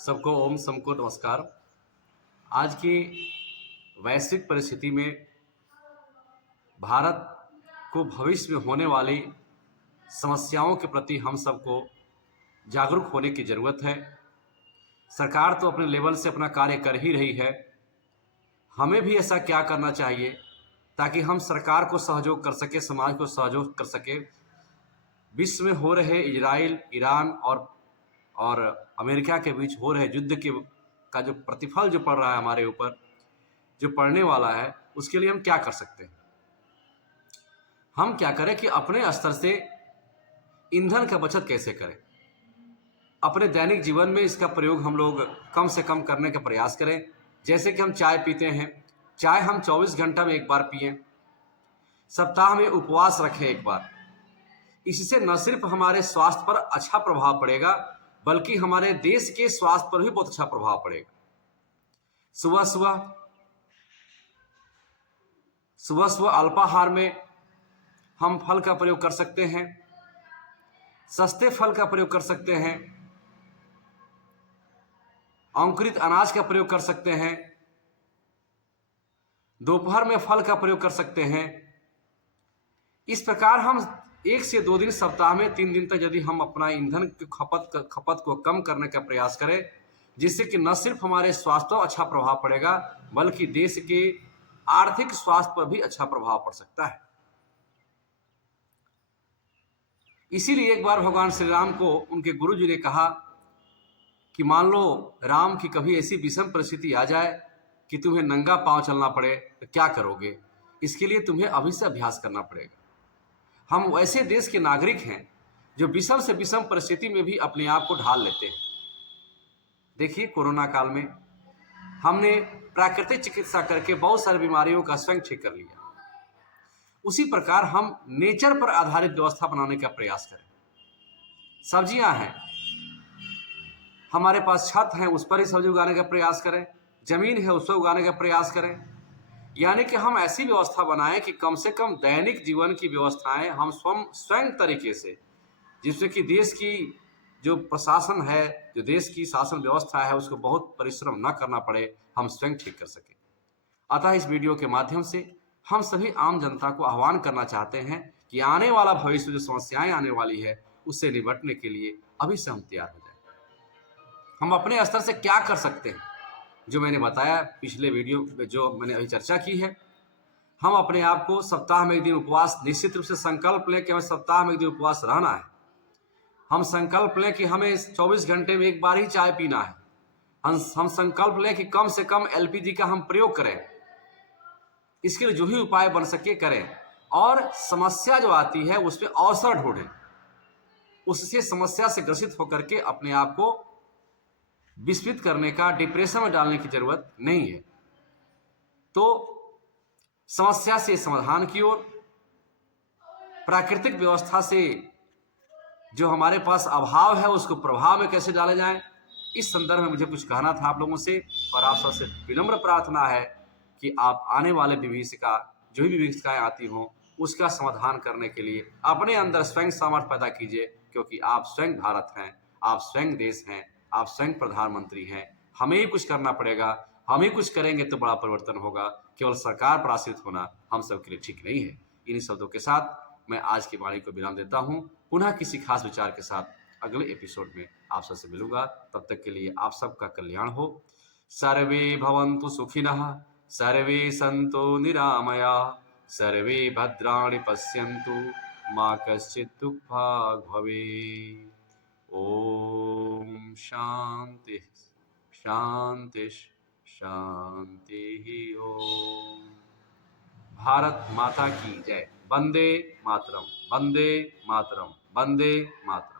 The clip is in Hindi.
सबको ओम सबको नमस्कार। आज की वैश्विक परिस्थिति में भारत को भविष्य में होने वाली समस्याओं के प्रति हम सबको जागरूक होने की ज़रूरत है। सरकार तो अपने लेवल से अपना कार्य कर ही रही है, हमें भी ऐसा क्या करना चाहिए ताकि हम सरकार को सहयोग कर सके, समाज को सहयोग कर सके। विश्व में हो रहे इजराइल, ईरान और अमेरिका के बीच हो रहे युद्ध के का जो प्रतिफल जो पड़ रहा है हमारे ऊपर, जो पड़ने वाला है, उसके लिए हम क्या कर सकते हैं? हम क्या करें कि अपने स्तर से ईंधन का बचत कैसे करें, अपने दैनिक जीवन में इसका प्रयोग हम लोग कम से कम करने का प्रयास करें। जैसे कि हम चाय पीते हैं, चाय हम 24 घंटा में एक बार पिएं, सप्ताह में उपवास रखें एक बार। इससे न सिर्फ हमारे स्वास्थ्य पर अच्छा प्रभाव पड़ेगा, बल्कि हमारे देश के स्वास्थ्य पर भी बहुत अच्छा प्रभाव पड़ेगा। सुबह सुबह अल्पाहार में हम फल का प्रयोग कर सकते हैं, सस्ते फल का प्रयोग कर सकते हैं, अंकुरित अनाज का प्रयोग कर सकते हैं, दोपहर में फल का प्रयोग कर सकते हैं। इस प्रकार हम 1 से 2 दिन, सप्ताह में 3 दिन तक यदि हम अपना ईंधन की खपत को कम करने का प्रयास करें, जिससे कि न सिर्फ हमारे स्वास्थ्य पर अच्छा प्रभाव पड़ेगा, बल्कि देश के आर्थिक स्वास्थ्य पर भी अच्छा प्रभाव पड़ सकता है। इसीलिए एक बार भगवान श्री राम को उनके गुरु जी ने कहा कि मान लो राम की कभी ऐसी विषम परिस्थिति आ जाए कि तुम्हें नंगा पांव चलना पड़े तो क्या करोगे? इसके लिए तुम्हें अभी से अभ्यास करना पड़ेगा। हम वैसे देश के नागरिक हैं जो विषम से विषम परिस्थिति में भी अपने आप को ढाल लेते हैं। देखिए, कोरोना काल में हमने प्राकृतिक चिकित्सा करके बहुत सारी बीमारियों का स्वयं ठीक कर लिया। उसी प्रकार हम नेचर पर आधारित व्यवस्था बनाने का प्रयास करें। सब्जियां हैं, हमारे पास छत है, उस पर ही सब्जी उगाने का प्रयास करें। जमीन है, उस पर उगाने का प्रयास करें। यानी कि हम ऐसी व्यवस्था बनाएं कि कम से कम दैनिक जीवन की व्यवस्थाएं हम स्वयं तरीके से, जिसमें कि देश की जो प्रशासन है, जो देश की शासन व्यवस्था है, उसको बहुत परिश्रम न करना पड़े, हम स्वयं ठीक कर सकें। अतः इस वीडियो के माध्यम से हम सभी आम जनता को आह्वान करना चाहते हैं कि आने वाला भविष्य, जो समस्याएं आने वाली है, उससे निपटने के लिए अभी से हम तैयार हो जाएं। हम अपने स्तर से क्या कर सकते हैं, जो मैंने बताया पिछले वीडियो में, जो मैंने अभी चर्चा की है। हम अपने आप को सप्ताह में 1 दिन उपवास, निश्चित रूप से संकल्प लें कि हमें सप्ताह में 1 दिन उपवास रहना है। हम संकल्प लें कि हमें 24 घंटे में एक बार ही चाय पीना है। हम संकल्प लें कि कम से कम एलपीजी का हम प्रयोग करें। इसके लिए जो ही उपाय बन सके करें, और समस्या जो आती है उसमें अवसर ढूंढें। उससे समस्या से ग्रसित होकर के अपने आप को विस्मित करने का, डिप्रेशन में डालने की जरूरत नहीं है। तो समस्या से समाधान की ओर, प्राकृतिक व्यवस्था से जो हमारे पास अभाव है उसको प्रभाव में कैसे डाले जाएं, इस संदर्भ में मुझे कुछ कहना था आप लोगों से। और आप सबसे विनम्र प्रार्थना है कि आप आने वाले विभीषिका, जो भी विभीषिकाएं आती हों, उसका समाधान करने के लिए अपने अंदर स्वयं सामर्थ्य पैदा कीजिए, क्योंकि आप स्वयं भारत हैं, आप स्वयं देश हैं, आप स्वयं प्रधानमंत्री हैं। हमें ही कुछ करना पड़ेगा। हम ही कुछ करेंगे तो बड़ा परिवर्तन होगा। केवल सरकार पर आश्रित होना हम सब के लिए ठीक नहीं है। इन्हीं शब्दों के साथ मैं आज की वाणी को विराम देता हूं। पुनः किसी खास विचार के साथ अगले एपिसोड में आप सबसे मिलूंगा। तब तक के लिए आप सबका कल्याण हो। सर्वे भवन्तु सुखिनः, सर्वे सन्तु निरामयाः, सर्वे भद्राणि पश्यन्तु, मा कश्चित् दुःखभाग् भवेत्। ओम शांति शांति शांति। ओम। भारत माता की जय। वंदे मातरम, वंदे मातरम, वंदे मातरम।